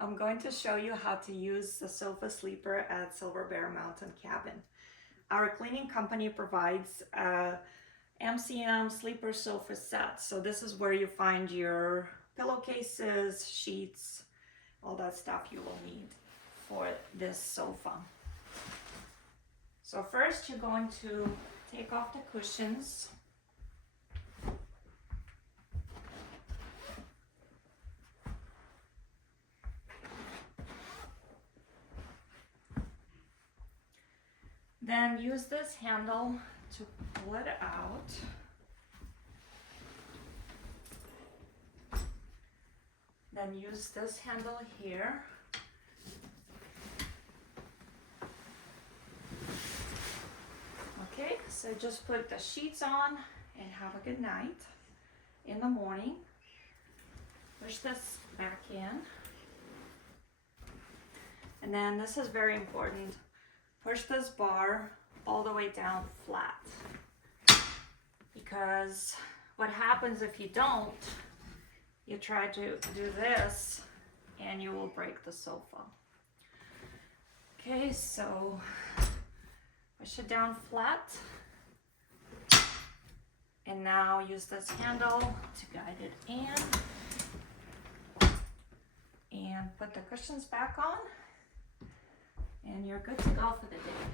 I'm going to show you how to use the sofa sleeper at Silber Mountain Cabin. Our cleaning company provides a MCM sleeper sofa set. So this is where you find your pillowcases, sheets, all that stuff you will need for this sofa. So first you're going to take off the cushions. Then use this handle to pull it out. Then use this handle here. Okay, so just put the sheets on and have a good night. In the morning, push this back in. And then this is very important. Push this bar all the way down flat, because what happens if you don't, you try to do this and you will break the sofa. Okay, so push it down flat, and now use this handle to guide it in, and put the cushions back on. And you're good to go for the day.